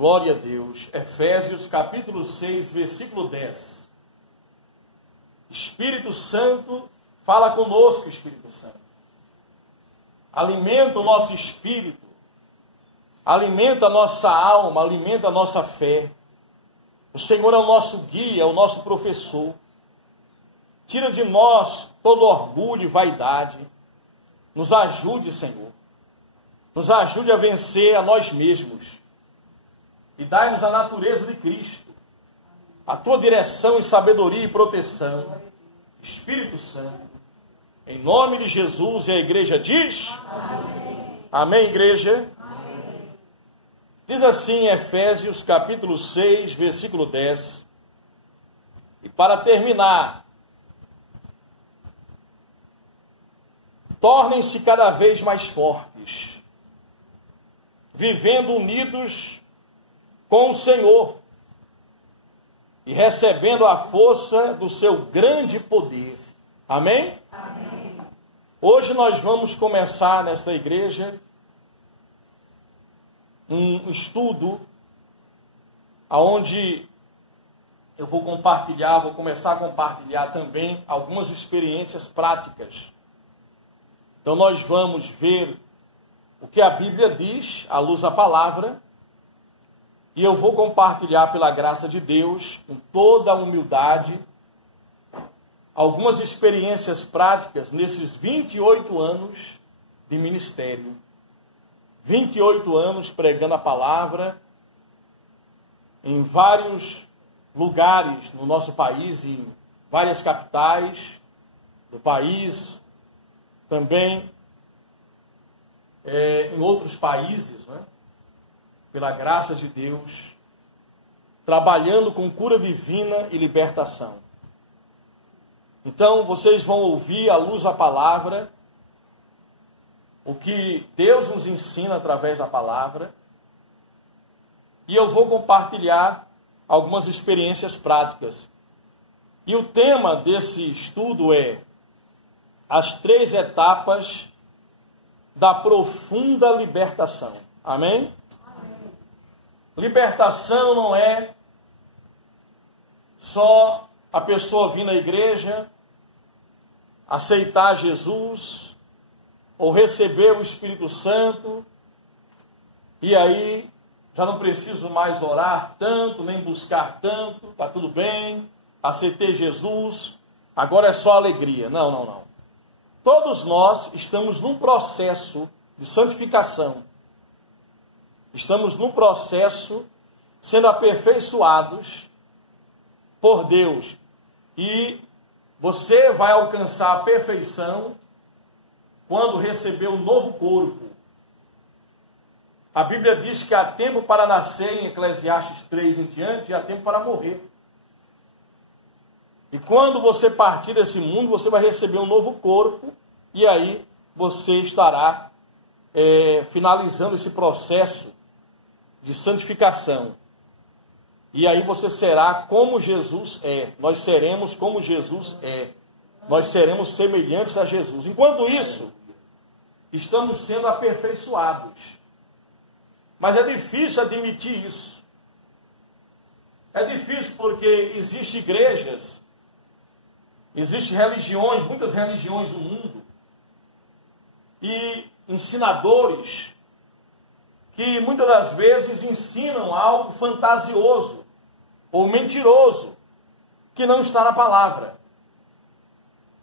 Glória a Deus. Efésios capítulo 6, versículo 10. Espírito Santo, fala conosco, Espírito Santo. Alimenta o nosso espírito, alimenta a nossa alma, alimenta a nossa fé. O Senhor é o nosso guia, é o nosso professor. Tira de nós todo orgulho e vaidade. Nos ajude, Senhor. Nos ajude a vencer a nós mesmos. E dai-nos a natureza de Cristo. A tua direção e sabedoria e proteção. Espírito Santo. Em nome de Jesus, e a igreja diz? Amém. Amém, igreja? Amém. Diz assim Efésios capítulo 6, versículo 10. E para terminar, tornem-se cada vez mais fortes, vivendo unidos com o Senhor e recebendo a força do seu grande poder. Amém? Amém. Hoje nós vamos começar nesta igreja um estudo onde eu vou começar a compartilhar também algumas experiências práticas. Então nós vamos ver o que a Bíblia diz, à luz da palavra, e eu vou compartilhar pela graça de Deus, com toda a humildade, algumas experiências práticas nesses 28 anos de ministério. 28 anos pregando a palavra em vários lugares no nosso país, em várias capitais do país, também em outros países, né? Pela graça de Deus, trabalhando com cura divina e libertação. Então, vocês vão ouvir, à luz da palavra, o que Deus nos ensina através da palavra, e eu vou compartilhar algumas experiências práticas. E o tema desse estudo é as 3 etapas da profunda libertação. Amém? Amém. Libertação não é só a pessoa vir na igreja, aceitar Jesus, ou receber o Espírito Santo, e aí já não preciso mais orar tanto, nem buscar tanto, está tudo bem, aceitei Jesus, agora é só alegria. Não, não, não. Todos nós estamos num processo de santificação. Estamos num processo sendo aperfeiçoados por Deus. E você vai alcançar a perfeição quando receber um novo corpo. A Bíblia diz que há tempo para nascer, em Eclesiastes 3 em diante, e há tempo para morrer. E quando você partir desse mundo, você vai receber um novo corpo, e aí você estará finalizando esse processo de santificação. E aí você será como Jesus é. Nós seremos como Jesus é. Nós seremos semelhantes a Jesus. Enquanto isso, estamos sendo aperfeiçoados. Mas é difícil admitir isso. É difícil porque existem igrejas, existem religiões, muitas religiões do mundo, e ensinadores que muitas das vezes ensinam algo fantasioso ou mentiroso que não está na palavra.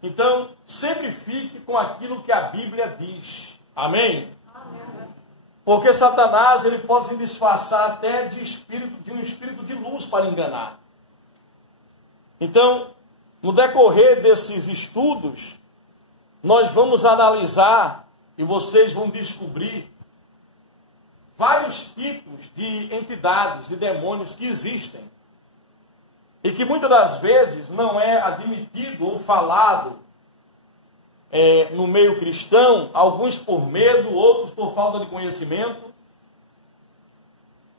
Então, sempre fique com aquilo que a Bíblia diz. Amém? Amém. Porque Satanás ele pode se disfarçar até de um espírito de luz para enganar. Então, no decorrer desses estudos, nós vamos analisar e vocês vão descobrir vários tipos de entidades, de demônios que existem. E que muitas das vezes não é admitido ou falado no meio cristão, alguns por medo, outros por falta de conhecimento.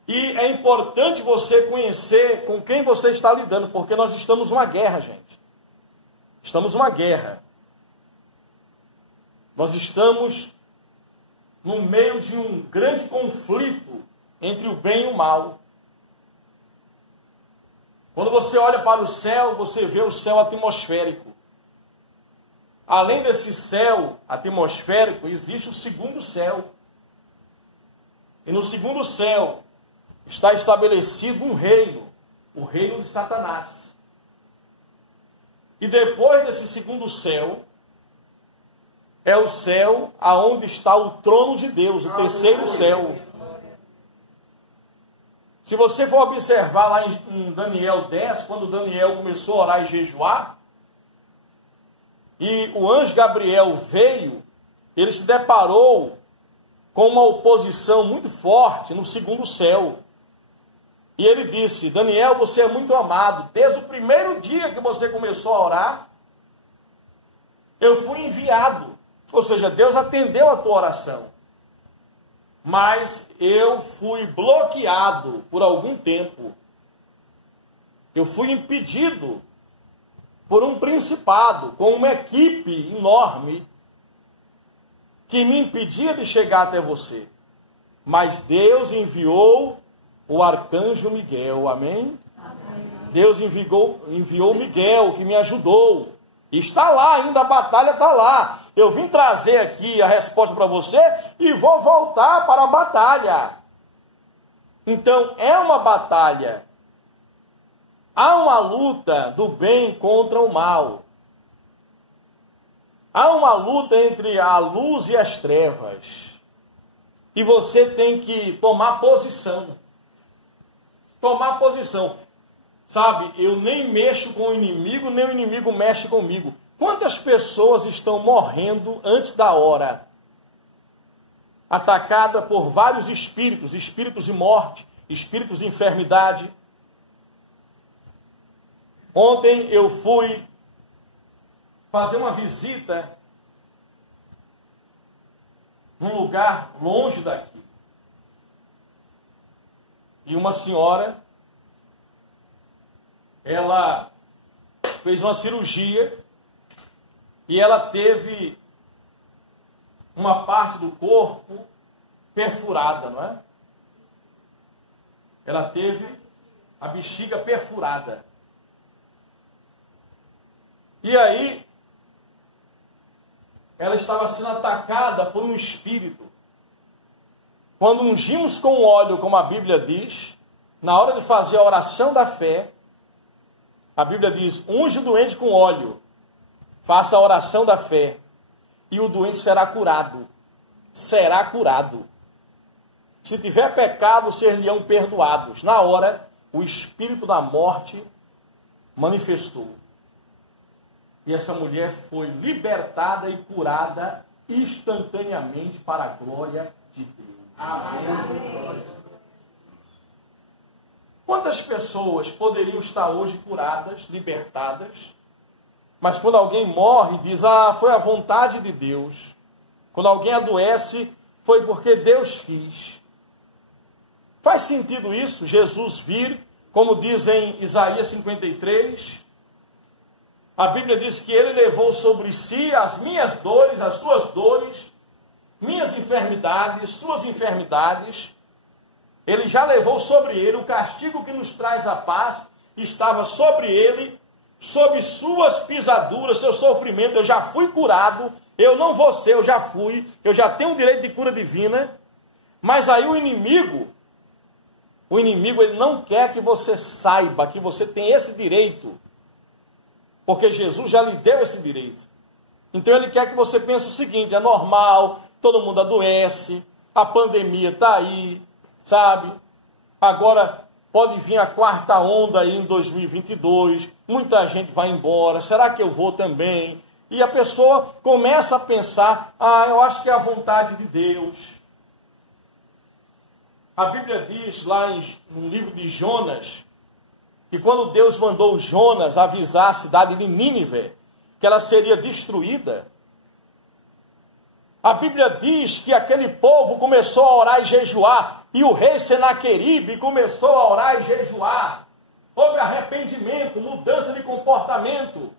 E é importante você conhecer com quem você está lidando, porque nós estamos numa guerra, gente. Estamos numa guerra. Nós estamos no meio de um grande conflito entre o bem e o mal. Quando você olha para o céu, você vê o céu atmosférico. Além desse céu atmosférico, existe o segundo céu. E no segundo céu está estabelecido um reino, o reino de Satanás. E depois desse segundo céu, é o céu aonde está o trono de Deus, o terceiro céu. Se você for observar lá em Daniel 10, quando Daniel começou a orar e jejuar, e o anjo Gabriel veio, ele se deparou com uma oposição muito forte no segundo céu. E ele disse: Daniel, você é muito amado. Desde o primeiro dia que você começou a orar, eu fui enviado. Ou seja, Deus atendeu a tua oração. Mas eu fui bloqueado por algum tempo. Eu fui impedido por um principado, com uma equipe enorme, que me impedia de chegar até você. Mas Deus enviou o arcanjo Miguel, amém? Amém. Deus enviou Miguel, que me ajudou. E está lá ainda, a batalha está lá. Eu vim trazer aqui a resposta para você e vou voltar para a batalha. Então, é uma batalha. Há uma luta do bem contra o mal. Há uma luta entre a luz e as trevas. E você tem que tomar posição. Tomar posição. Sabe, eu nem mexo com o inimigo, nem o inimigo mexe comigo. Quantas pessoas estão morrendo antes da hora? Atacada por vários espíritos, espíritos de morte, espíritos de enfermidade. Ontem eu fui fazer uma visita num lugar longe daqui. E uma senhora, ela fez uma cirurgia e ela teve uma parte do corpo perfurada, não é? Ela teve a bexiga perfurada. E aí, ela estava sendo atacada por um espírito. Quando ungimos com óleo, como a Bíblia diz, na hora de fazer a oração da fé, a Bíblia diz: unge o doente com óleo, faça a oração da fé, e o doente será curado. Será curado. Se tiver pecado, ser-lhe-ão perdoados. Na hora, o espírito da morte manifestou. E essa mulher foi libertada e curada instantaneamente para a glória de Deus. Amém. Quantas pessoas poderiam estar hoje curadas, libertadas, mas quando alguém morre, diz: foi a vontade de Deus. Quando alguém adoece, foi porque Deus quis. Faz sentido isso? Jesus vir, como diz em Isaías 53, a Bíblia diz que ele levou sobre si as minhas dores, as suas dores, minhas enfermidades, suas enfermidades. Ele já levou sobre ele o castigo que nos traz a paz, estava sobre ele, sob suas pisaduras, seu sofrimento. Eu já fui curado, eu não vou ser, eu já fui, eu já tenho o direito de cura divina. Mas aí o inimigo ele não quer que você saiba que você tem esse direito, porque Jesus já lhe deu esse direito. Então ele quer que você pense o seguinte: é normal, todo mundo adoece, a pandemia está aí, sabe? Agora pode vir a quarta onda aí em 2022, muita gente vai embora, será que eu vou também? E a pessoa começa a pensar: eu acho que é a vontade de Deus. A Bíblia diz lá no livro de Jonas, que quando Deus mandou Jonas avisar a cidade de Nínive que ela seria destruída, a Bíblia diz que aquele povo começou a orar e jejuar, e o rei Senaqueribe começou a orar e jejuar. Houve arrependimento, mudança de comportamento,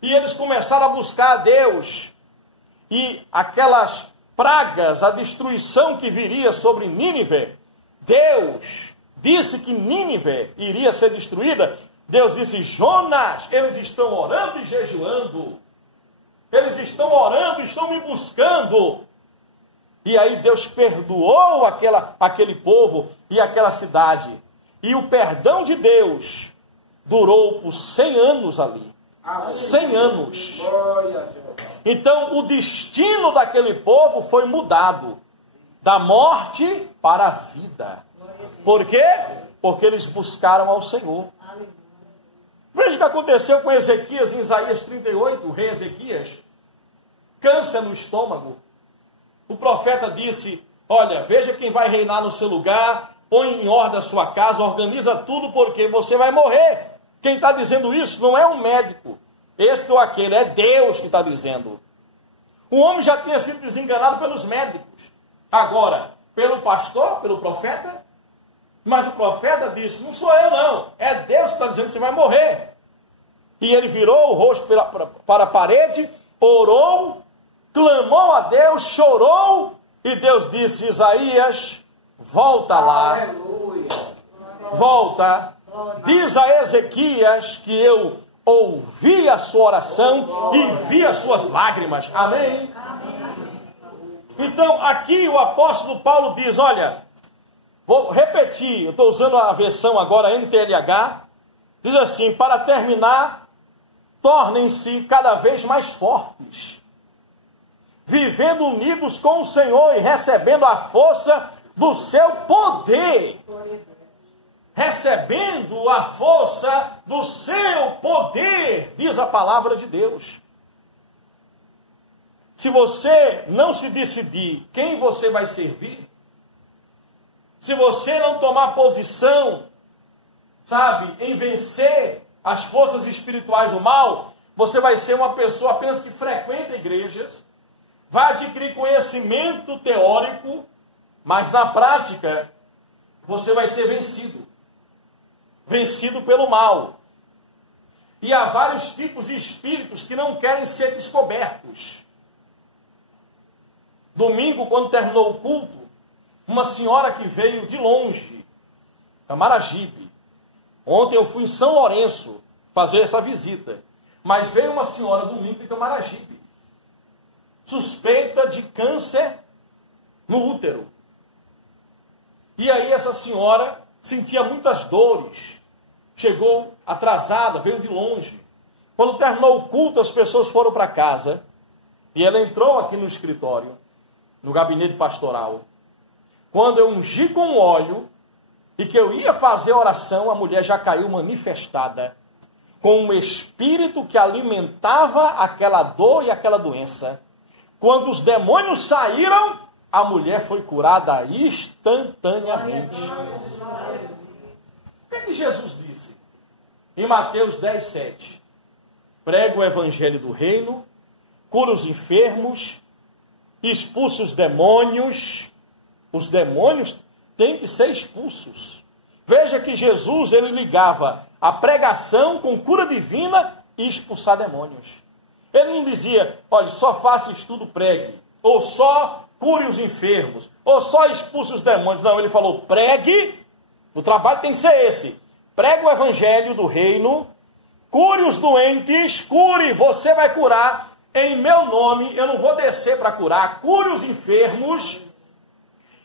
e eles começaram a buscar a Deus. E aquelas pragas, a destruição que viria sobre Nínive, Deus disse que Nínive iria ser destruída Deus disse: Jonas, eles estão orando e jejuando. Eles estão orando, estão me buscando. E aí Deus perdoou aquele povo e aquela cidade. E o perdão de Deus durou por 100 anos ali. 100 anos. Então o destino daquele povo foi mudado. Da morte para a vida. Por quê? Porque eles buscaram ao Senhor. Veja o que aconteceu com Ezequias em Isaías 38, o rei Ezequias. Câncer no estômago. O profeta disse: olha, veja quem vai reinar no seu lugar, põe em ordem a sua casa, organiza tudo, porque você vai morrer. Quem está dizendo isso não é um médico, este ou aquele, é Deus que está dizendo. O homem já tinha sido desenganado pelos médicos. Agora, pelo pastor, pelo profeta. Mas o profeta disse: não sou eu não, é Deus que está dizendo que você vai morrer. E ele virou o rosto para a parede, orou, clamou a Deus, chorou, e Deus disse: Isaías, volta lá. Aleluia. Volta. Diz a Ezequias que eu ouvi a sua oração e vi as suas lágrimas. Amém? Então, aqui o apóstolo Paulo diz: olha, vou repetir, eu estou usando a versão agora NTLH, diz assim: para terminar, tornem-se cada vez mais fortes, vivendo unidos com o Senhor e recebendo a força do seu poder. Recebendo a força do seu poder, diz a palavra de Deus. Se você não se decidir quem você vai servir, se você não tomar posição, sabe, em vencer as forças espirituais do mal, você vai ser uma pessoa apenas que frequenta igrejas, vai adquirir conhecimento teórico, mas na prática você vai ser vencido. Vencido pelo mal. E há vários tipos de espíritos que não querem ser descobertos. Domingo, quando terminou o culto, uma senhora que veio de longe, Camaragibe. Ontem eu fui em São Lourenço fazer essa visita. Mas veio uma senhora domingo de Camaragibe, suspeita de câncer no útero. E aí essa senhora sentia muitas dores. Chegou atrasada, veio de longe. Quando terminou o culto, as pessoas foram para casa. E ela entrou aqui no escritório, no gabinete pastoral. Quando eu ungi com óleo, e que eu ia fazer oração, a mulher já caiu manifestada, com um espírito que alimentava aquela dor e aquela doença. Quando os demônios saíram, a mulher foi curada instantaneamente. O que é que Jesus disse? Em Mateus 10, 7. Prega o evangelho do reino, cura os enfermos, expulsa os demônios. Os demônios têm que ser expulsos. Veja que Jesus, ele ligava a pregação com cura divina e expulsar demônios. Ele não dizia: olha, só faça estudo, pregue, ou só cure os enfermos, ou só expulse os demônios. Não, ele falou: pregue, o trabalho tem que ser esse. Pregue o evangelho do reino, cure os doentes, cure, você vai curar. Em meu nome, eu não vou descer para curar. Cure os enfermos,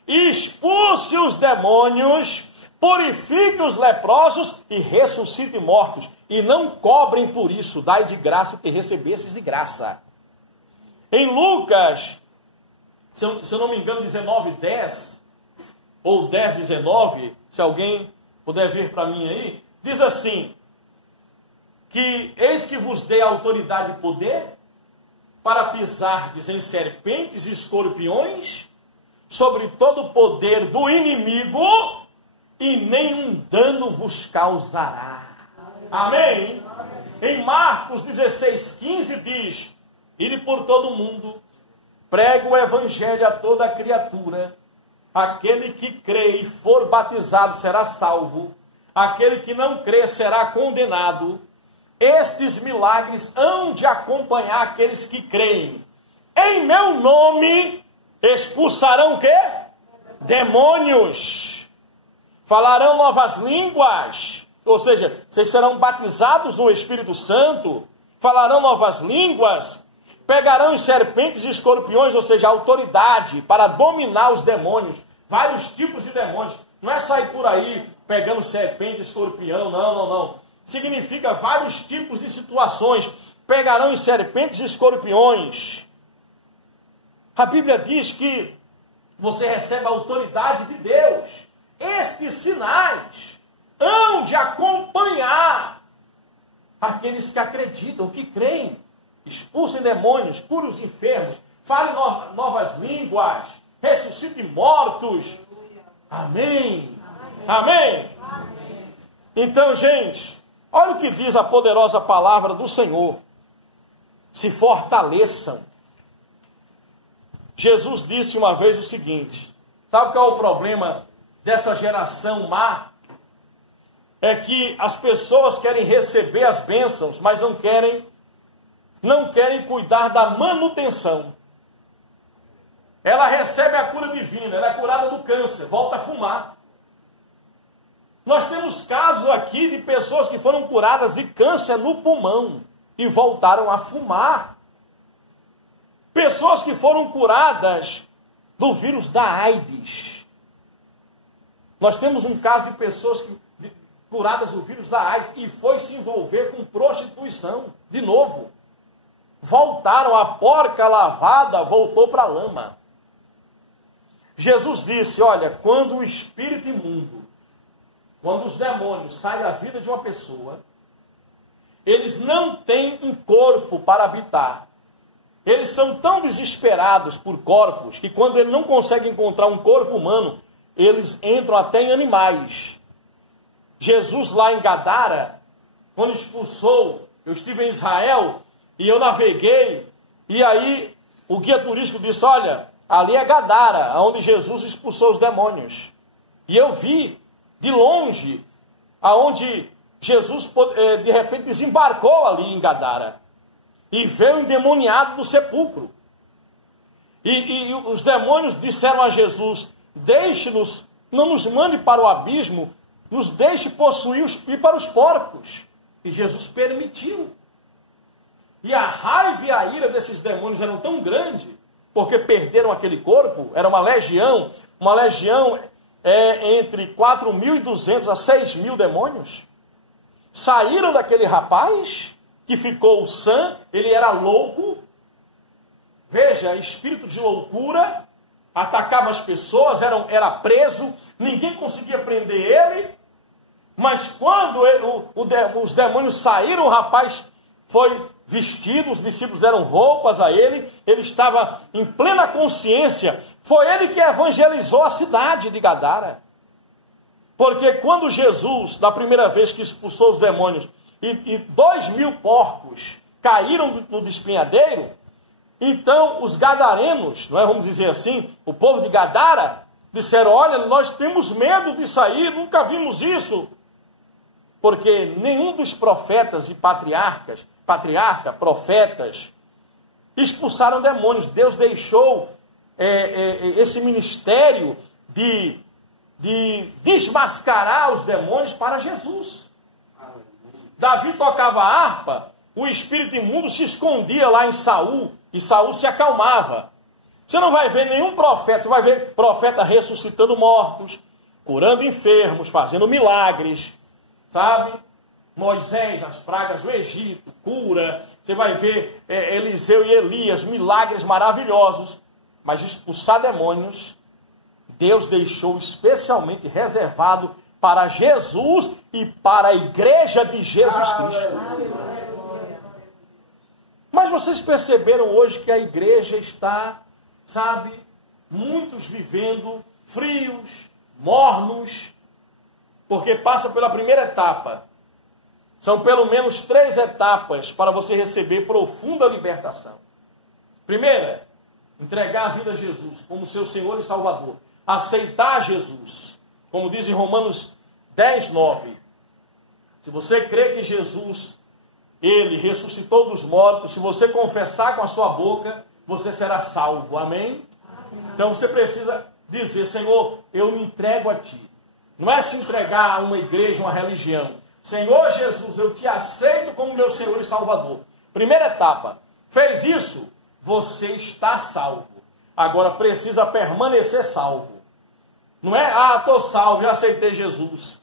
expulse os demônios, purifique os leprosos e ressuscite mortos. E não cobrem por isso, dai de graça o que recebestes de graça. Em Lucas, se eu não me engano, 19:10, ou 10:19, se alguém puder vir para mim aí, diz assim, que eis que vos dei autoridade e poder para pisardes em serpentes e escorpiões, sobre todo o poder do inimigo, e nenhum dano vos causará. Amém? Em Marcos 16:15 diz: ide por todo o mundo, prega o evangelho a toda criatura, aquele que crê e for batizado será salvo, aquele que não crê será condenado. Estes milagres hão de acompanhar aqueles que creem. Em meu nome expulsarão o quê? Demônios. Falarão novas línguas. ou seja, vocês serão batizados no Espírito Santo, falarão novas línguas, pegarão serpentes e escorpiões, ou seja, autoridade para dominar os demônios, vários tipos de demônios. Não é sair por aí pegando serpente, escorpião, não. Significa vários tipos de situações. Pegarão serpentes e escorpiões. A Bíblia diz que você recebe a autoridade de Deus. Estes sinais hão de acompanhar aqueles que acreditam, que creem. Expulsem demônios, curem os enfermos, falem novas línguas, ressuscitem mortos. Amém. Amém. Então, gente, olha o que diz a poderosa palavra do Senhor. Se fortaleçam. Jesus disse uma vez o seguinte: sabe qual é o problema dessa geração má? É que as pessoas querem receber as bênçãos, mas não querem cuidar da manutenção. Ela recebe a cura divina, ela é curada do câncer, volta a fumar. Nós temos casos aqui de pessoas que foram curadas de câncer no pulmão e voltaram a fumar. Pessoas que foram curadas do vírus da AIDS. Nós temos um caso de pessoas curadas do vírus da AIDS e foi se envolver com prostituição de novo. Voltaram, a porca lavada voltou para a lama. Jesus disse, olha, quando o espírito imundo, quando os demônios saem da vida de uma pessoa, eles não têm um corpo para habitar. Eles são tão desesperados por corpos que quando ele não consegue encontrar um corpo humano, eles entram até em animais. Jesus lá em Gadara, quando expulsou, eu estive em Israel e eu naveguei, e aí o guia turístico disse, olha, ali é Gadara, onde Jesus expulsou os demônios. E eu vi de longe, aonde Jesus de repente desembarcou ali em Gadara. E veio endemoniado do sepulcro. E os demônios disseram a Jesus, deixe-nos, não nos mande para o abismo, nos deixe possuir ir para os porcos. E Jesus permitiu. E a raiva e a ira desses demônios eram tão grande, porque perderam aquele corpo, era uma legião entre 4.200 a 6.000 demônios. Saíram daquele rapaz que ficou sã, ele era louco, veja, espírito de loucura, atacava as pessoas, era preso, ninguém conseguia prender ele, mas quando os demônios saíram, o rapaz foi vestido, os discípulos deram roupas a ele, ele estava em plena consciência, foi ele que evangelizou a cidade de Gadara. Porque quando Jesus, na primeira vez que expulsou os demônios, e 2.000 porcos caíram no despenhadeiro, então os gadarenos, não é, vamos dizer assim, o povo de Gadara, disseram, olha, nós temos medo de sair, nunca vimos isso. Porque nenhum dos profetas e profetas, expulsaram demônios. Deus deixou esse ministério de desmascarar os demônios para Jesus. Davi tocava a harpa, o espírito imundo se escondia lá em Saul, e Saul se acalmava. Você não vai ver nenhum profeta, você vai ver profeta ressuscitando mortos, curando enfermos, fazendo milagres, sabe? Moisés, as pragas do Egito, cura. Você vai ver Eliseu e Elias, milagres maravilhosos. Mas expulsar demônios, Deus deixou especialmente reservado para Jesus e para a igreja de Jesus Cristo. Mas vocês perceberam hoje que a igreja está, sabe, muitos vivendo frios, mornos, porque passa pela primeira etapa. São pelo menos 3 etapas para você receber profunda libertação. Primeira, entregar a vida a Jesus como seu Senhor e Salvador. Aceitar Jesus. Como diz em Romanos 10:9. Se você crê que Jesus, ele ressuscitou dos mortos, se você confessar com a sua boca, você será salvo. Amém? Então você precisa dizer, Senhor, eu me entrego a Ti. Não é se entregar a uma igreja, uma religião. Senhor Jesus, eu te aceito como meu Senhor e Salvador. Primeira etapa. Fez isso, você está salvo. Agora precisa permanecer salvo. Não é, estou salvo, já aceitei Jesus.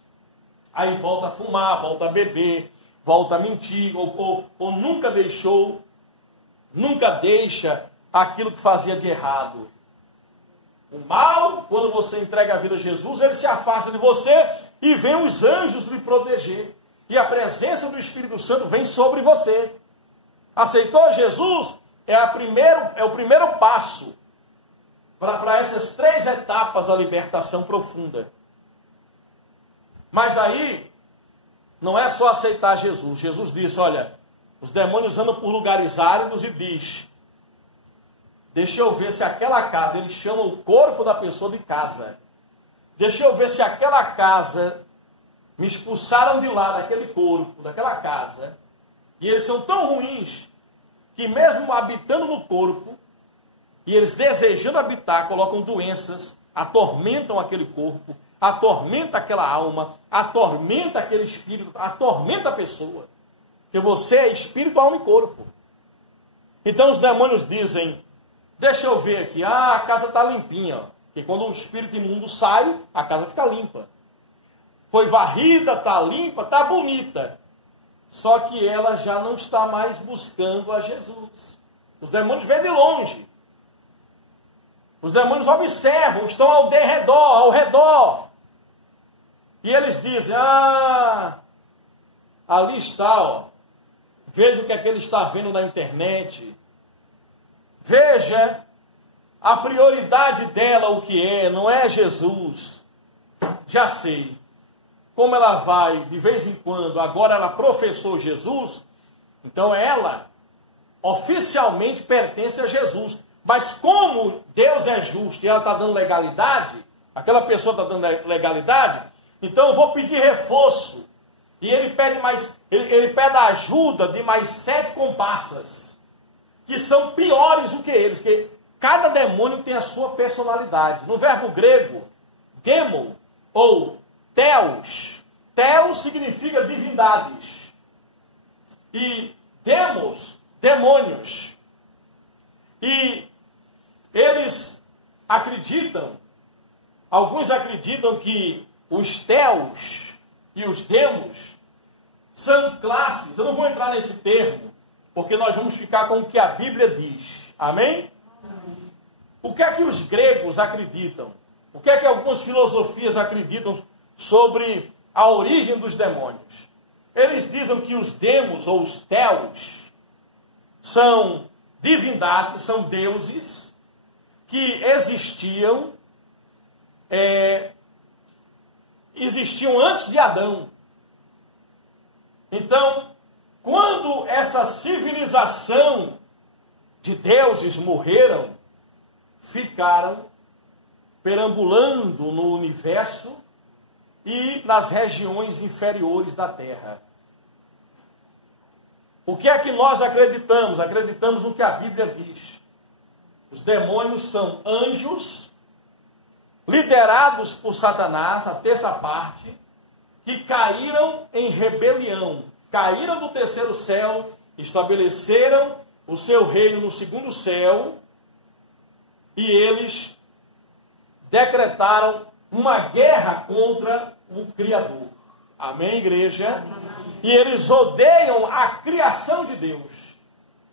Aí volta a fumar, volta a beber, volta a mentir, ou nunca deixa aquilo que fazia de errado. O mal, quando você entrega a vida a Jesus, ele se afasta de você e vem os anjos lhe proteger. E a presença do Espírito Santo vem sobre você. Aceitou Jesus? É o primeiro passo para essas 3 etapas da libertação profunda. Mas aí, não é só aceitar Jesus. Jesus disse, olha, os demônios andam por lugares áridos e diz, deixa eu ver se aquela casa, eles chamam o corpo da pessoa de casa. Deixa eu ver se aquela casa, me expulsaram de lá, daquele corpo, daquela casa. E eles são tão ruins, que mesmo habitando no corpo, e eles desejando habitar, colocam doenças, atormentam aquele corpo, atormenta aquela alma, atormenta aquele espírito, atormenta a pessoa. Porque você é espírito, alma e corpo. Então os demônios dizem, deixa eu ver aqui, a casa está limpinha. Porque quando o espírito imundo sai, a casa fica limpa. Foi varrida, está limpa, está bonita. Só que ela já não está mais buscando a Jesus. Os demônios vêm de longe. Os demônios observam, estão ao redor. E eles dizem, ali está, ó. Veja o que é que ele está vendo na internet. Veja a prioridade dela, o que é, não é Jesus. Já sei. Como ela vai, de vez em quando, agora ela professou Jesus, então ela oficialmente pertence a Jesus. Mas como Deus é justo e ela está dando legalidade, aquela pessoa está dando legalidade, então eu vou pedir reforço. E ele pede a ajuda de mais 7 comparsas, que são piores do que eles, porque cada demônio tem a sua personalidade. No verbo grego, demo, ou theos, theos significa divindades, e demos, demônios. E eles acreditam, alguns acreditam que os theos e os demos são classes. Eu não vou entrar nesse termo, porque nós vamos ficar com o que a Bíblia diz. Amém? Amém. O que é que os gregos acreditam? O que é que algumas filosofias acreditam sobre a origem dos demônios? Eles dizem que os demos ou os theos são divindades, são deuses que existiam antes de Adão. Então, quando essa civilização de deuses morreram, ficaram perambulando no universo e nas regiões inferiores da Terra. O que é que nós acreditamos? Acreditamos no que a Bíblia diz. Os demônios são anjos liderados por Satanás, a terça parte, que caíram em rebelião, caíram do terceiro céu, estabeleceram o seu reino no segundo céu, e eles decretaram uma guerra contra o Criador. Amém, igreja? E eles odeiam a criação de Deus.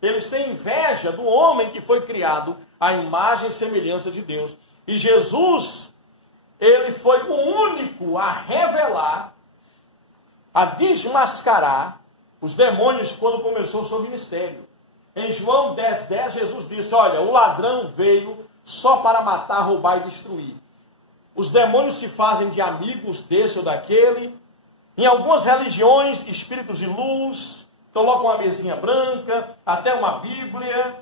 Eles têm inveja do homem que foi criado à imagem e semelhança de Deus. E Jesus, ele foi o único a revelar, a desmascarar os demônios quando começou o seu ministério. Em João 10:10, Jesus disse, olha, o ladrão veio só para matar, roubar e destruir. Os demônios se fazem de amigos desse ou daquele. Em algumas religiões, espíritos de luz, colocam uma mesinha branca, até uma Bíblia,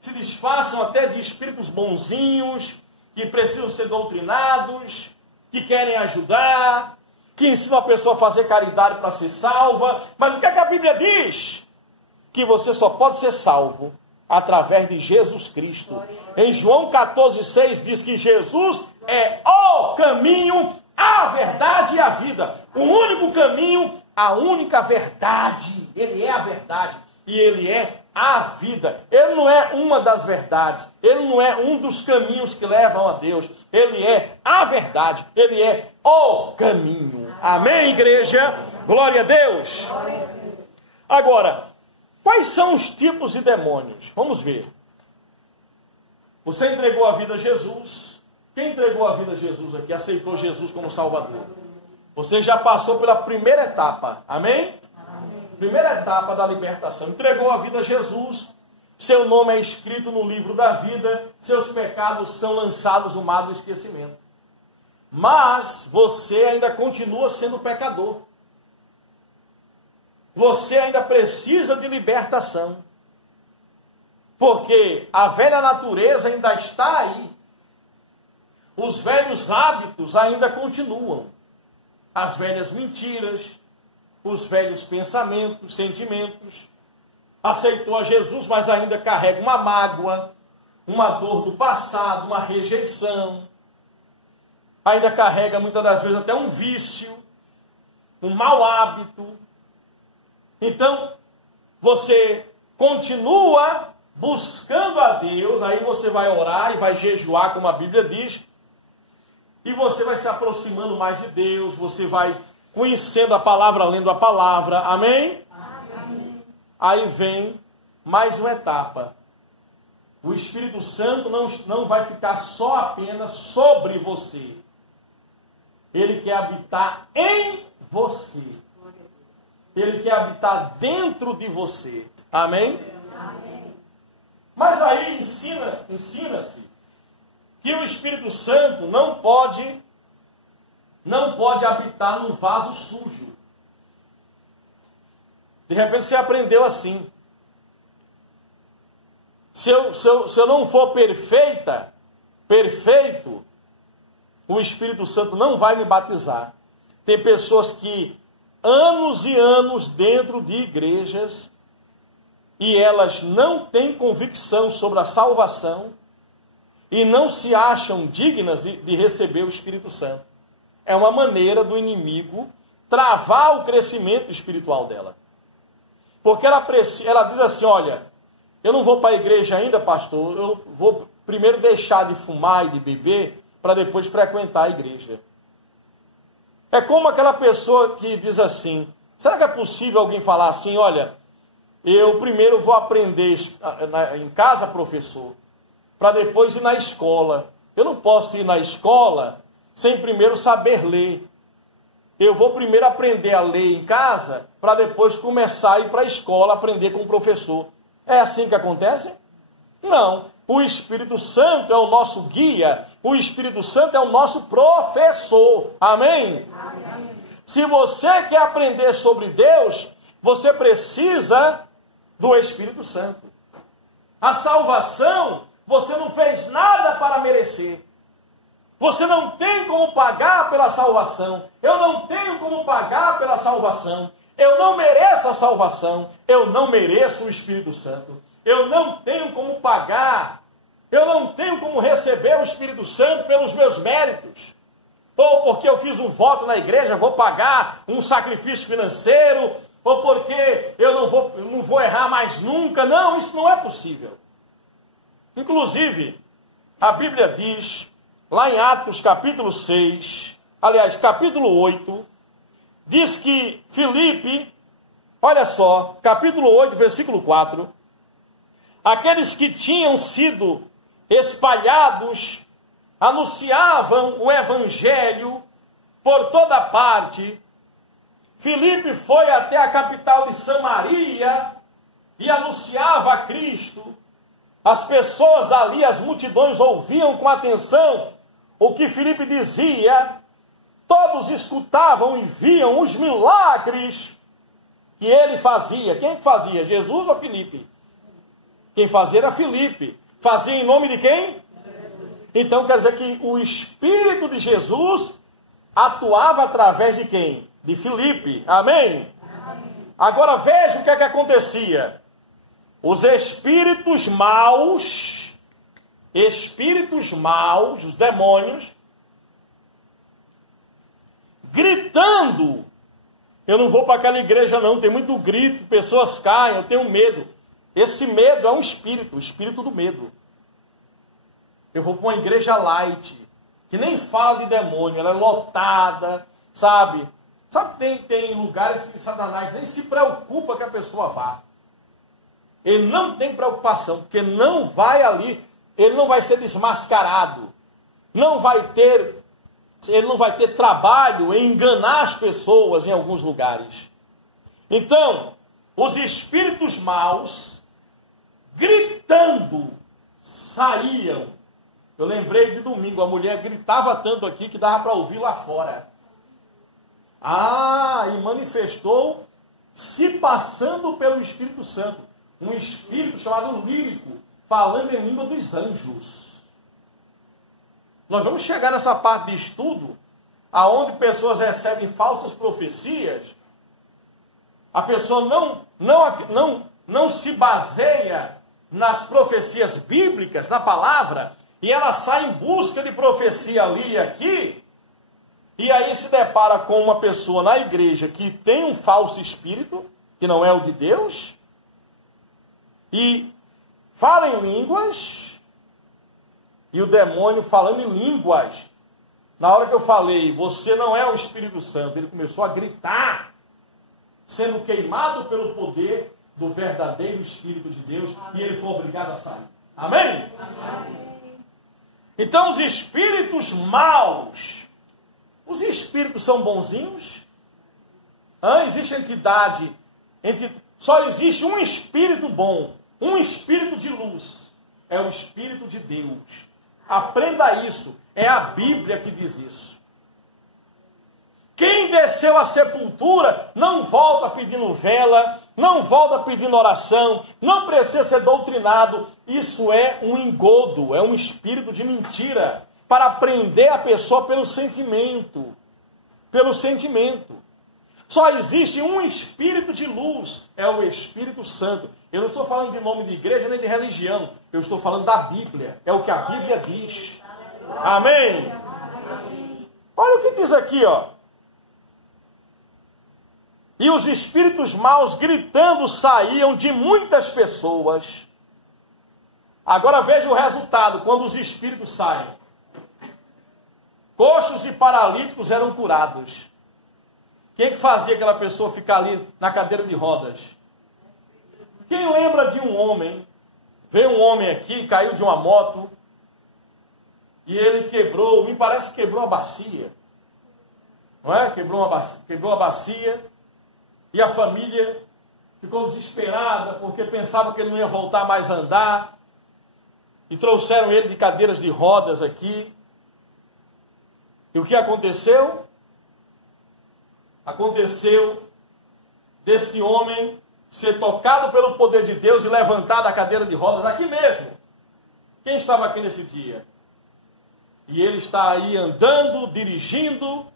se disfarçam até de espíritos bonzinhos, que precisam ser doutrinados, que querem ajudar, que ensinam a pessoa a fazer caridade para ser salva. Mas o que é que a Bíblia diz? Que você só pode ser salvo através de Jesus Cristo. Em João 14:6 diz que Jesus é o caminho, a verdade e a vida. O único caminho, a única verdade. Ele é a verdade e ele é a vida. Ele não é uma das verdades. Ele não é um dos caminhos que levam a Deus. Ele é a verdade. Ele é o caminho. Amém, igreja? Glória a Deus. Agora, quais são os tipos de demônios? Vamos ver. Você entregou a vida a Jesus. Quem entregou a vida a Jesus aqui? Aceitou Jesus como Salvador. Você já passou pela primeira etapa. Amém? Primeira etapa da libertação. Entregou a vida a Jesus. Seu nome é escrito no livro da vida. Seus pecados são lançados no mar do esquecimento. Mas você ainda continua sendo pecador. Você ainda precisa de libertação. Porque a velha natureza ainda está aí. Os velhos hábitos ainda continuam. As velhas mentiras, os velhos pensamentos, sentimentos. Aceitou a Jesus, mas ainda carrega uma mágoa, uma dor do passado, uma rejeição. Ainda carrega muitas das vezes até um vício, um mau hábito. Então, você continua buscando a Deus, aí você vai orar e vai jejuar, como a Bíblia diz, e você vai se aproximando mais de Deus, você vai conhecendo a palavra, lendo a palavra, amém? Amém. Aí vem mais uma etapa. O Espírito Santo não vai ficar só apenas sobre você. Ele quer habitar em você. Ele quer habitar dentro de você. Amém? Amém. Mas aí ensina-se que o Espírito Santo não pode habitar num vaso sujo. De repente você aprendeu assim. Se eu não for perfeito, o Espírito Santo não vai me batizar. Tem pessoas que anos e anos dentro de igrejas e elas não têm convicção sobre a salvação e não se acham dignas de receber o Espírito Santo. É uma maneira do inimigo travar o crescimento espiritual dela. Porque ela diz assim, olha, eu não vou para a igreja ainda, pastor, eu vou primeiro deixar de fumar e de beber para depois frequentar a igreja. É como aquela pessoa que diz assim, será que é possível alguém falar assim, olha, eu primeiro vou aprender em casa, professor, para depois ir na escola. Eu não posso ir na escola sem primeiro saber ler. Eu vou primeiro aprender a ler em casa, para depois começar a ir para a escola, aprender com o professor. É assim que acontece? Não. O Espírito Santo é o nosso guia. O Espírito Santo é o nosso professor. Amém? Amém. Se você quer aprender sobre Deus, você precisa do Espírito Santo. A salvação, você não fez nada para merecer. Você não tem como pagar pela salvação. Eu não tenho como pagar pela salvação. Eu não mereço a salvação. Eu não mereço o Espírito Santo. Eu não tenho como pagar. Eu não tenho como receber o Espírito Santo pelos meus méritos. Ou porque eu fiz um voto na igreja, vou pagar um sacrifício financeiro. Ou porque eu não vou errar mais nunca. Não, isso não é possível. Inclusive, a Bíblia diz, lá em Atos capítulo 6, aliás, capítulo 8, diz que Filipe, olha só, capítulo 8, versículo 4, aqueles que tinham sido espalhados, anunciavam o evangelho por toda parte. Filipe foi até a capital de Samaria e anunciava a Cristo. As pessoas dali, as multidões ouviam com atenção o que Filipe dizia. Todos escutavam e viam os milagres que ele fazia. Quem fazia? Jesus ou Filipe? Quem fazia era Filipe. Fazia em nome de quem? Então quer dizer que o Espírito de Jesus atuava através de quem? De Filipe. Amém? Agora veja o que é que acontecia. Os espíritos maus, os demônios, gritando. Eu não vou para aquela igreja não, tem muito grito, pessoas caem, eu tenho medo. Esse medo é um espírito, o espírito do medo. Eu vou para uma igreja light, que nem fala de demônio, ela é lotada, sabe? Sabe, tem lugares que Satanás nem se preocupa que a pessoa vá. Ele não tem preocupação, porque não vai ali, ele não vai ser desmascarado. Ele não vai ter trabalho em enganar as pessoas em alguns lugares. Então, os espíritos maus, gritando, saíam. Eu lembrei de domingo, a mulher gritava tanto aqui que dava para ouvir lá fora. E manifestou, se passando pelo Espírito Santo. Um espírito chamado lírico, falando em língua dos anjos. Nós vamos chegar nessa parte de estudo, aonde pessoas recebem falsas profecias. A pessoa não se baseia nas profecias bíblicas, na palavra, e ela sai em busca de profecia ali e aqui, e aí se depara com uma pessoa na igreja que tem um falso espírito, que não é o de Deus, e fala em línguas, e o demônio falando em línguas. Na hora que eu falei, você não é o Espírito Santo, ele começou a gritar, sendo queimado pelo poder do verdadeiro Espírito de Deus, e ele foi obrigado a sair. Amém? Amém. Então os espíritos maus, os espíritos são bonzinhos? Existe entidade, só existe um espírito bom, um espírito de luz, é o Espírito de Deus. Aprenda isso, é a Bíblia que diz isso. Quem desceu à sepultura não volta pedindo vela, não volta pedindo oração, não precisa ser doutrinado. Isso é um engodo, é um espírito de mentira, para prender a pessoa pelo sentimento. Pelo sentimento. Só existe um espírito de luz, é o Espírito Santo. Eu não estou falando de nome de igreja nem de religião, eu estou falando da Bíblia, é o que a Bíblia diz. Amém? Olha o que diz aqui, ó. E os espíritos maus gritando saíam de muitas pessoas. Agora veja o resultado quando os espíritos saem. Coxos e paralíticos eram curados. Quem que fazia aquela pessoa ficar ali na cadeira de rodas? Quem lembra de um homem? Veio um homem aqui, caiu de uma moto, e ele quebrou, me parece que quebrou a bacia. Não é? Quebrou a bacia, e a família ficou desesperada, porque pensava que ele não ia voltar mais a andar, e trouxeram ele de cadeiras de rodas aqui. E o que aconteceu? Aconteceu desse homem ser tocado pelo poder de Deus e levantar da cadeira de rodas aqui mesmo. Quem estava aqui nesse dia? E ele está aí andando, dirigindo,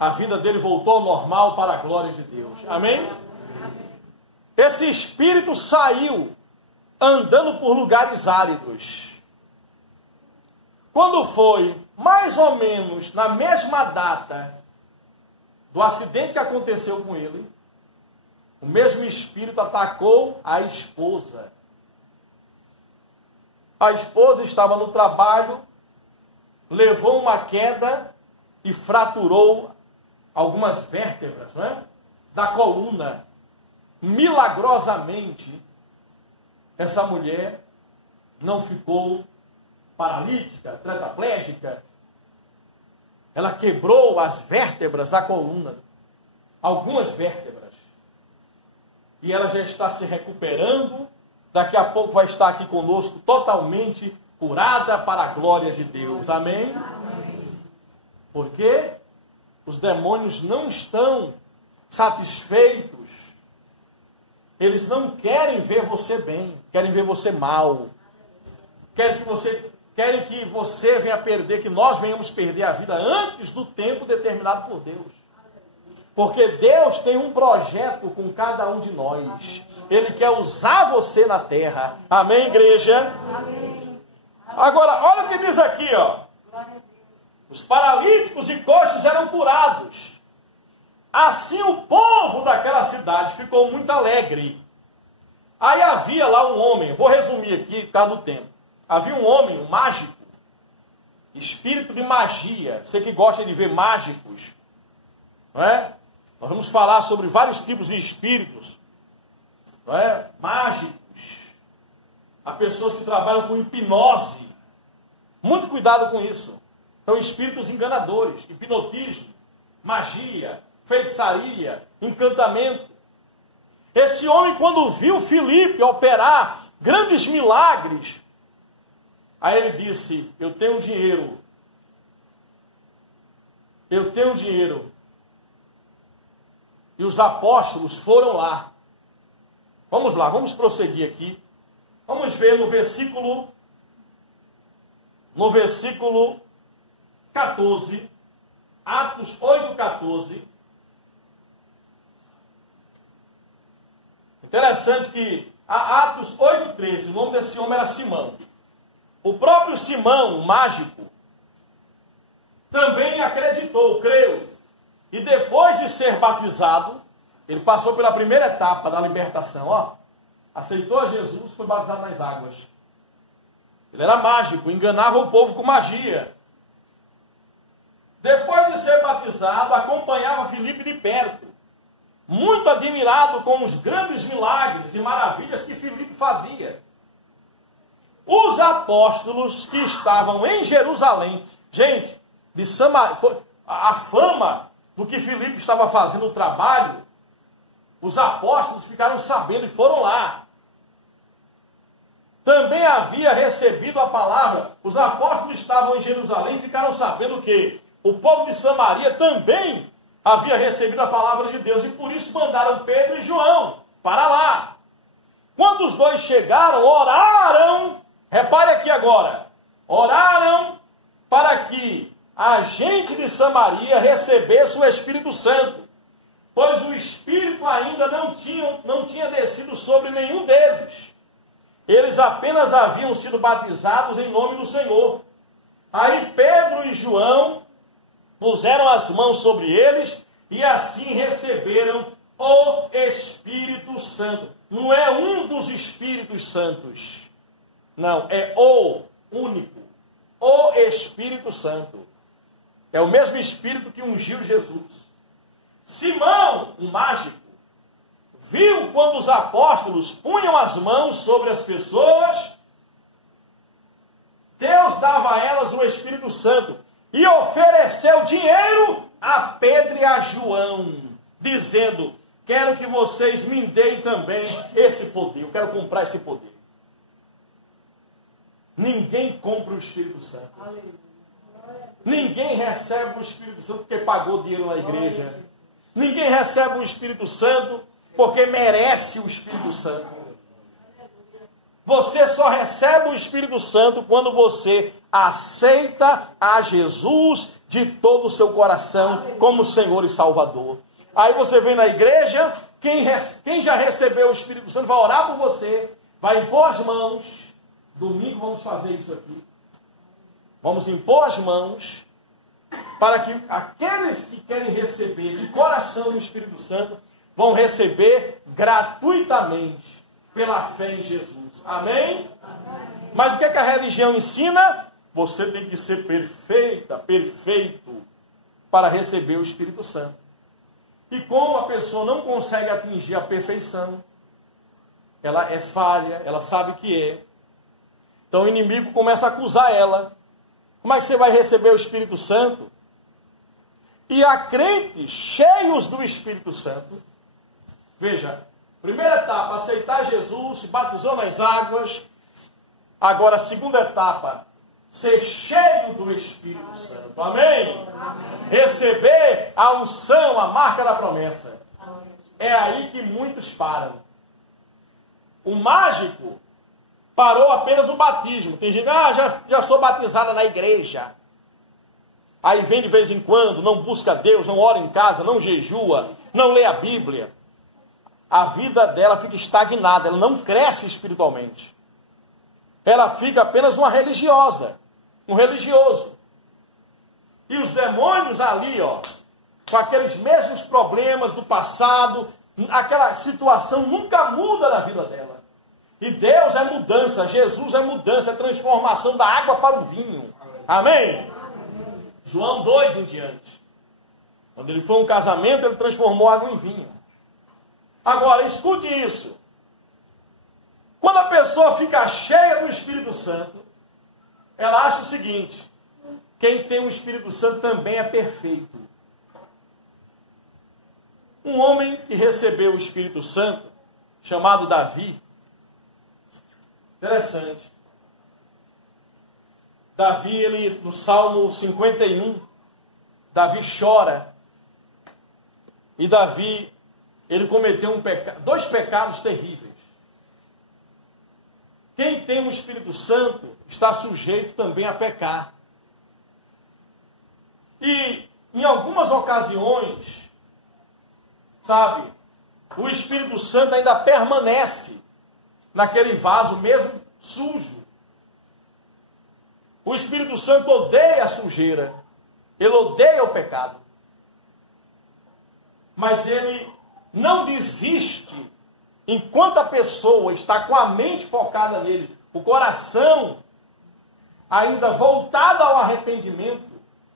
a vida dele voltou ao normal para a glória de Deus. Amém? Esse espírito saiu andando por lugares áridos. Quando foi, mais ou menos, na mesma data do acidente que aconteceu com ele, o mesmo espírito atacou a esposa. A esposa estava no trabalho, levou uma queda e fraturou algumas vértebras, não é? Da coluna. Milagrosamente, essa mulher não ficou paralítica, tetraplégica. Ela quebrou as vértebras da coluna, algumas vértebras. E ela já está se recuperando, daqui a pouco vai estar aqui conosco totalmente curada para a glória de Deus. Amém? Porque os demônios não estão satisfeitos. Eles não querem ver você bem, querem ver você mal. Querem que você venha perder, que nós venhamos perder a vida antes do tempo determinado por Deus. Porque Deus tem um projeto com cada um de nós. Ele quer usar você na terra. Amém, igreja? Amém. Agora, olha o que diz aqui, ó. Os paralíticos e coxos eram curados. Assim o povo daquela cidade ficou muito alegre. Aí havia lá um homem, vou resumir aqui por causa do tempo. Havia um homem, um mágico, espírito de magia. Você que gosta de ver mágicos, não é? Nós vamos falar sobre vários tipos de espíritos, não é? Mágicos. Há pessoas que trabalham com hipnose. Muito cuidado com isso. São espíritos enganadores, hipnotismo, magia, feitiçaria, encantamento. Esse homem, quando viu Filipe operar grandes milagres, aí ele disse: eu tenho dinheiro. Eu tenho dinheiro. E os apóstolos foram lá. Vamos lá, vamos prosseguir aqui. Vamos ver no versículo 14, Atos 8:14. Interessante que Atos 8:13, o nome desse homem era Simão. O próprio Simão, o mágico, também acreditou, creu. E depois de ser batizado, ele passou pela primeira etapa da libertação. Aceitou a Jesus, foi batizado nas águas. Ele era mágico, enganava o povo com magia. Depois de ser batizado, acompanhava Filipe de perto, muito admirado com os grandes milagres e maravilhas que Filipe fazia. Os apóstolos que estavam em Jerusalém, gente, de Samaria, a fama do que Filipe estava fazendo o trabalho, os apóstolos ficaram sabendo e foram lá. Também havia recebido a palavra. Os apóstolos estavam em Jerusalém e ficaram sabendo que o povo de Samaria também havia recebido a palavra de Deus. E por isso mandaram Pedro e João para lá. Quando os dois chegaram, oraram. Repare aqui agora. Oraram para que a gente de Samaria recebesse o Espírito Santo. Pois o Espírito ainda não tinha descido sobre nenhum deles. Eles apenas haviam sido batizados em nome do Senhor. Aí Pedro e João puseram as mãos sobre eles e assim receberam o Espírito Santo. Não é um dos Espíritos Santos. Não, é o único. O Espírito Santo. É o mesmo Espírito que ungiu Jesus. Simão, o mágico, viu quando os apóstolos punham as mãos sobre as pessoas, Deus dava a elas o Espírito Santo e ofereceu dinheiro a Pedro e a João, dizendo: quero que vocês me deem também esse poder, eu quero comprar esse poder. Ninguém compra o Espírito Santo. Ninguém recebe o Espírito Santo porque pagou dinheiro na igreja. Ninguém recebe o Espírito Santo porque merece o Espírito Santo. Você só recebe o Espírito Santo quando você aceita a Jesus de todo o seu coração como Senhor e Salvador. Aí você vem na igreja, quem já recebeu o Espírito Santo vai orar por você, vai impor as mãos. Domingo vamos fazer isso aqui. Vamos impor as mãos para que aqueles que querem receber de coração o Espírito Santo vão receber gratuitamente pela fé em Jesus. Amém? Amém. Mas o que é que a religião ensina? Você tem que ser perfeito para receber o Espírito Santo. E como a pessoa não consegue atingir a perfeição, ela é falha, ela sabe que é. Então o inimigo começa a acusar ela. Como é que você vai receber o Espírito Santo? E há crentes cheios do Espírito Santo. Veja, primeira etapa, aceitar Jesus, se batizou nas águas. Agora, segunda etapa, ser cheio do Espírito Santo. Amém? Amém? Receber a unção, a marca da promessa. É aí que muitos param. O mágico parou apenas o batismo. Tem gente, já sou batizada na igreja. Aí vem de vez em quando, não busca Deus, não ora em casa, não jejua, não lê a Bíblia. A vida dela fica estagnada, ela não cresce espiritualmente. Ela fica apenas uma religiosa, um religioso. E os demônios ali, com aqueles mesmos problemas do passado, aquela situação nunca muda na vida dela. E Deus é mudança, Jesus é mudança, é transformação da água para o vinho. Amém? João 2 em diante. Quando ele foi um casamento, ele transformou água em vinho. Agora, escute isso. Quando a pessoa fica cheia do Espírito Santo, ela acha o seguinte: quem tem o Espírito Santo também é perfeito. Um homem que recebeu o Espírito Santo, chamado Davi, interessante. Davi, ele, no Salmo 51, Davi chora. E Davi, ele cometeu dois pecados terríveis. Quem tem o Espírito Santo está sujeito também a pecar. E, em algumas ocasiões, sabe, o Espírito Santo ainda permanece naquele vaso mesmo sujo. O Espírito Santo odeia a sujeira. Ele odeia o pecado. Mas ele não desiste enquanto a pessoa está com a mente focada nele, o coração ainda voltado ao arrependimento,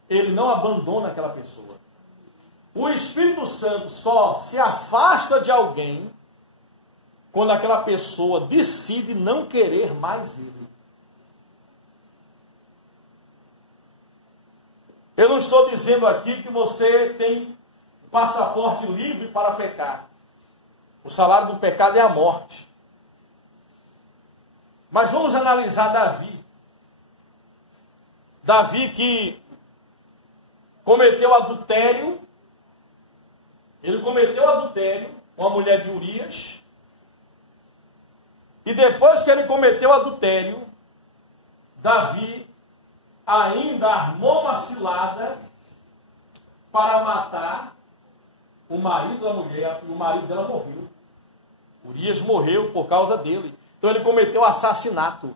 ele não abandona aquela pessoa. O Espírito Santo só se afasta de alguém quando aquela pessoa decide não querer mais ele. Eu não estou dizendo aqui que você tem passaporte livre para pecar. O salário do pecado é a morte. Mas vamos analisar Davi. Davi que cometeu adultério. Ele cometeu adultério com a mulher de Urias. E depois que ele cometeu adultério, Davi ainda armou uma cilada para matar o marido da mulher. O marido dela morreu. Urias morreu por causa dele. Então ele cometeu assassinato.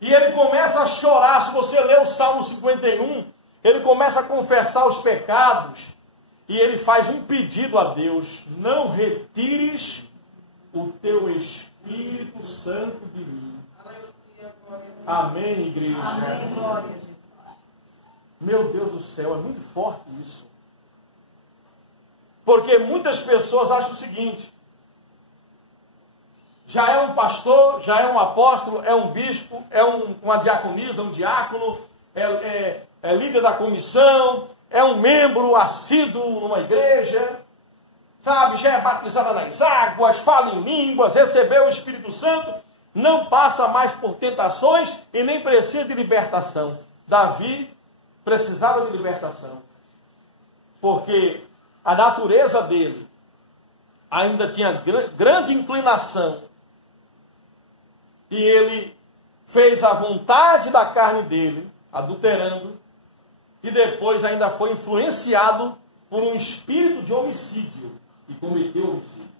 E ele começa a chorar. Se você ler o Salmo 51, ele começa a confessar os pecados. E ele faz um pedido a Deus: não retires o teu Espírito Santo de mim. Amém, igreja? Amém, glória a Deus. Meu Deus do céu, é muito forte isso. Porque muitas pessoas acham o seguinte: já é um pastor, já é um apóstolo, é um bispo, é uma diaconisa, um diácono, é líder da comissão, é um membro assíduo numa igreja, sabe, já é batizada nas águas, fala em línguas, recebeu o Espírito Santo, não passa mais por tentações e nem precisa de libertação. Davi precisava de libertação, porque a natureza dele ainda tinha grande inclinação e ele fez a vontade da carne dele, adulterando, e depois ainda foi influenciado por um espírito de homicídio e cometeu homicídio.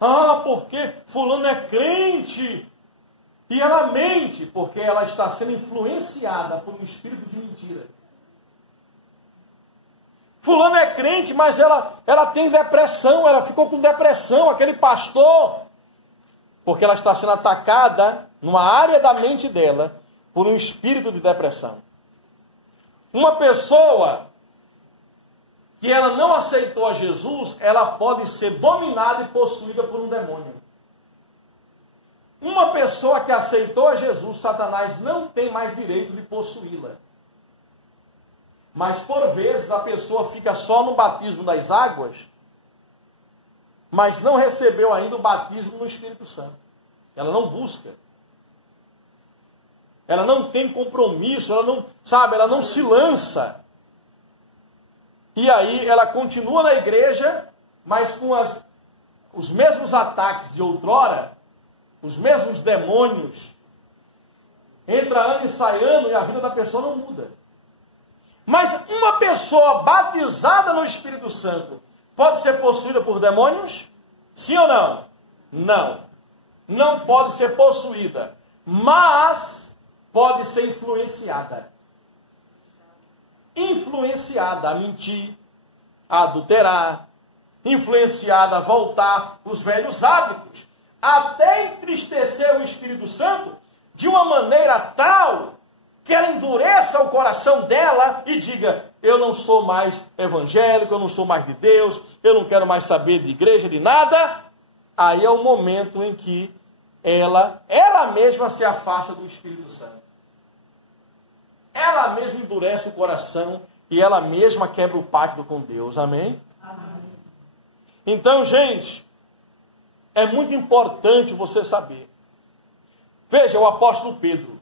Ah, porque fulano é crente. E ela mente, porque ela está sendo influenciada por um espírito de mentira. Fulano é crente, mas ela tem depressão, ela ficou com depressão, aquele pastor. Porque ela está sendo atacada numa área da mente dela por um espírito de depressão. Uma pessoa que ela não aceitou a Jesus, ela pode ser dominada e possuída por um demônio. Uma pessoa que aceitou a Jesus, Satanás não tem mais direito de possuí-la. Mas por vezes a pessoa fica só no batismo das águas, mas não recebeu ainda o batismo no Espírito Santo. Ela não busca. Ela não tem compromisso, ela não se lança. E aí ela continua na igreja, mas com os mesmos ataques de outrora, os mesmos demônios. Entra ano e sai ano e a vida da pessoa não muda. Mas uma pessoa batizada no Espírito Santo pode ser possuída por demônios? Sim ou não? Não. Não pode ser possuída, mas pode ser influenciada. influenciada a mentir, a adulterar, influenciada a voltar os velhos hábitos, até entristecer o Espírito Santo de uma maneira tal que ela endureça o coração dela e diga: eu não sou mais evangélico, eu não sou mais de Deus, eu não quero mais saber de igreja, de nada. Aí é o momento em que ela mesma se afasta do Espírito Santo. Ela mesma endurece o coração e ela mesma quebra o pacto com Deus. Amém? Amém. Então, gente, é muito importante você saber. Veja, o apóstolo Pedro.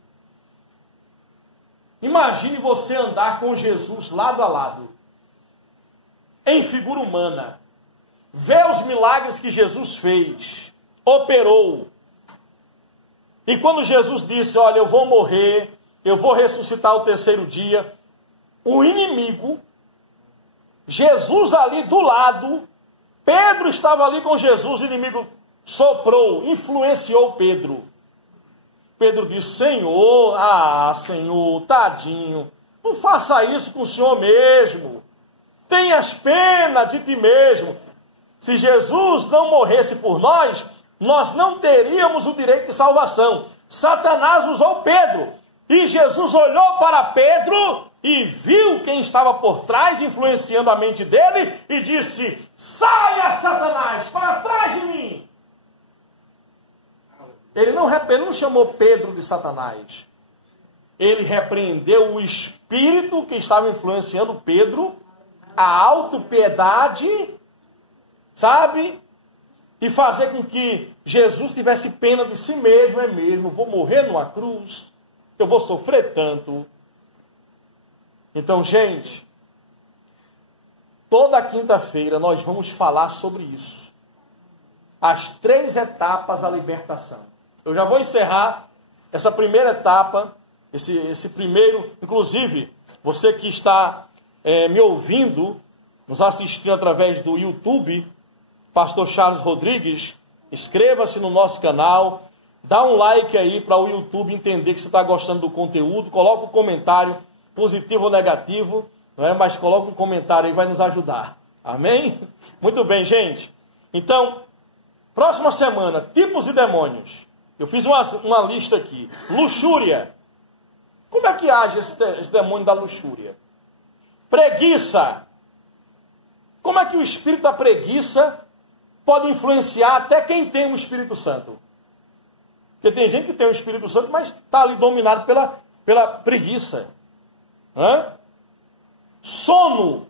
Imagine você andar com Jesus lado a lado, em figura humana. Ver os milagres que Jesus fez, operou. E quando Jesus disse: olha, eu vou morrer, eu vou ressuscitar ao terceiro dia, o inimigo, Jesus ali do lado, Pedro estava ali com Jesus, o inimigo soprou, influenciou Pedro. Pedro disse: Senhor, Senhor, tadinho, não faça isso com o Senhor mesmo. Tenhas pena de ti mesmo. Se Jesus não morresse por nós, nós não teríamos o direito de salvação. Satanás usou Pedro. E Jesus olhou para Pedro e viu quem estava por trás, influenciando a mente dele, e disse: saia, Satanás, para trás de mim. Ele não chamou Pedro de Satanás. Ele repreendeu o espírito que estava influenciando Pedro, a autopiedade, sabe? E fazer com que Jesus tivesse pena de si mesmo. É mesmo, vou morrer numa cruz, eu vou sofrer tanto. Então, gente, toda quinta-feira nós vamos falar sobre isso. As 3 etapas da libertação. Eu já vou encerrar essa primeira etapa, esse primeiro, inclusive, você que está me ouvindo, nos assistindo através do YouTube, Pastor Charles Rodrigues, inscreva-se no nosso canal, dá um like aí para o YouTube entender que você está gostando do conteúdo, coloca um comentário, positivo ou negativo, não é? Mas coloca um comentário aí, vai nos ajudar. Amém? Muito bem, gente. Então, próxima semana, tipos de demônios. Eu fiz uma lista aqui. Luxúria. Como é que age esse demônio da luxúria? Preguiça. Como é que o espírito da preguiça pode influenciar até quem tem o Espírito Santo? Porque tem gente que tem o Espírito Santo, mas está ali dominado pela preguiça. Sono.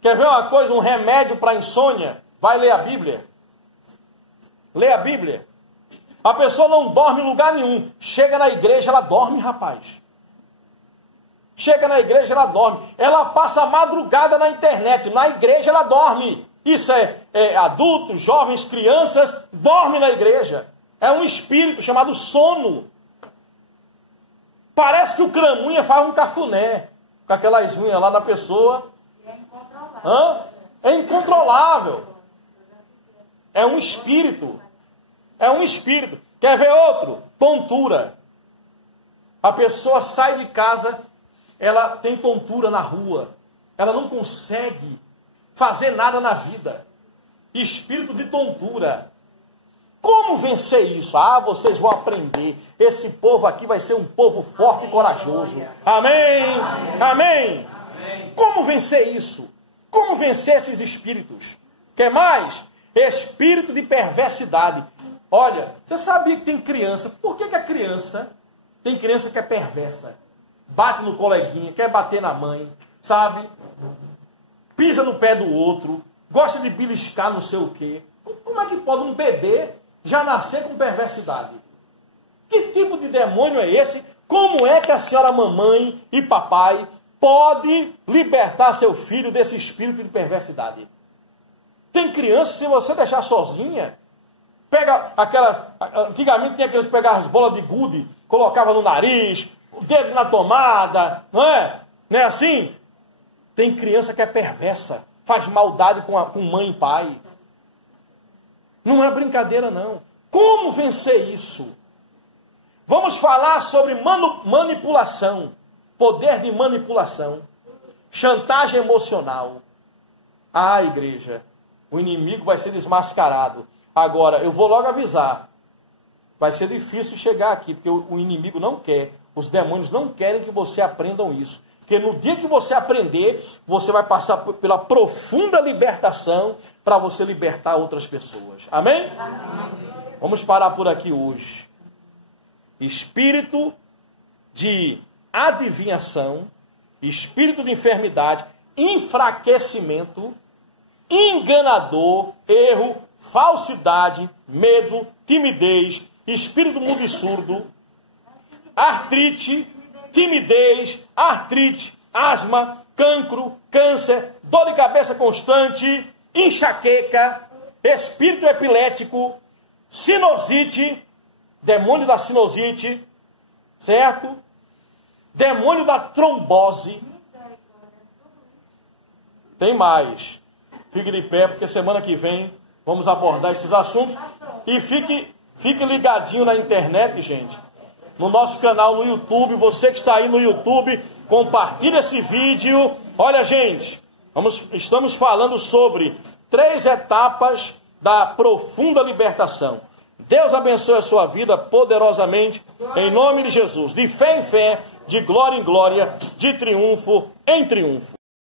Quer ver uma coisa, um remédio para insônia? Vai ler a Bíblia. Lê a Bíblia. A pessoa não dorme em lugar nenhum. Chega na igreja, ela dorme, rapaz. Chega na igreja, ela dorme. Ela passa a madrugada na internet. Na igreja, ela dorme. Isso é adultos, jovens, crianças, dorme na igreja. É um espírito chamado sono. Parece que o cramunha faz um cafuné com aquelas unhas lá da pessoa. É incontrolável. É incontrolável. É um espírito. É um espírito. Quer ver outro? Tontura. A pessoa sai de casa, ela tem tontura na rua. Ela não consegue fazer nada na vida. Espírito de tontura. Como vencer isso? Vocês vão aprender. Esse povo aqui vai ser um povo forte e corajoso. Amém? Amém? Como vencer isso? Como vencer esses espíritos? Quer mais? Espírito de perversidade. Olha, você sabia que tem criança? Por que a criança... Tem criança que é perversa. Bate no coleguinha, quer bater na mãe, sabe? Pisa no pé do outro, gosta de beliscar não sei o quê. Como é que pode um bebê já nascer com perversidade? Que tipo de demônio é esse? Como é que a senhora mamãe e papai pode libertar seu filho desse espírito de perversidade? Tem criança, se você deixar sozinha, pega aquela... Antigamente tinha criança que pegava as bolas de gude, colocava no nariz, o dedo na tomada, não é? Não é assim? Tem criança que é perversa, faz maldade com mãe e pai. Não é brincadeira, não. Como vencer isso? Vamos falar sobre manipulação. poder de manipulação, chantagem emocional. Ah, igreja, o inimigo vai ser desmascarado. Agora, eu vou logo avisar. Vai ser difícil chegar aqui, porque o inimigo não quer, os demônios não querem que você aprendam isso. Porque no dia que você aprender, você vai passar pela profunda libertação para você libertar outras pessoas. Amém? Amém? Vamos parar por aqui hoje. Espírito de adivinhação, espírito de enfermidade, enfraquecimento, enganador, erro, falsidade, medo, timidez, espírito mudo e surdo, artrite, timidez, artrite, asma, cancro, câncer, dor de cabeça constante, enxaqueca, espírito epilético, sinusite, demônio da sinusite, certo? Demônio da trombose. Tem mais. Fique de pé, porque semana que vem vamos abordar esses assuntos. E fique ligadinho na internet, gente. No nosso canal no YouTube. Você que está aí no YouTube, compartilhe esse vídeo. Olha, gente, estamos falando sobre 3 etapas da profunda libertação. Deus abençoe a sua vida poderosamente, em nome de Jesus. De fé em fé, de glória em glória, de triunfo em triunfo.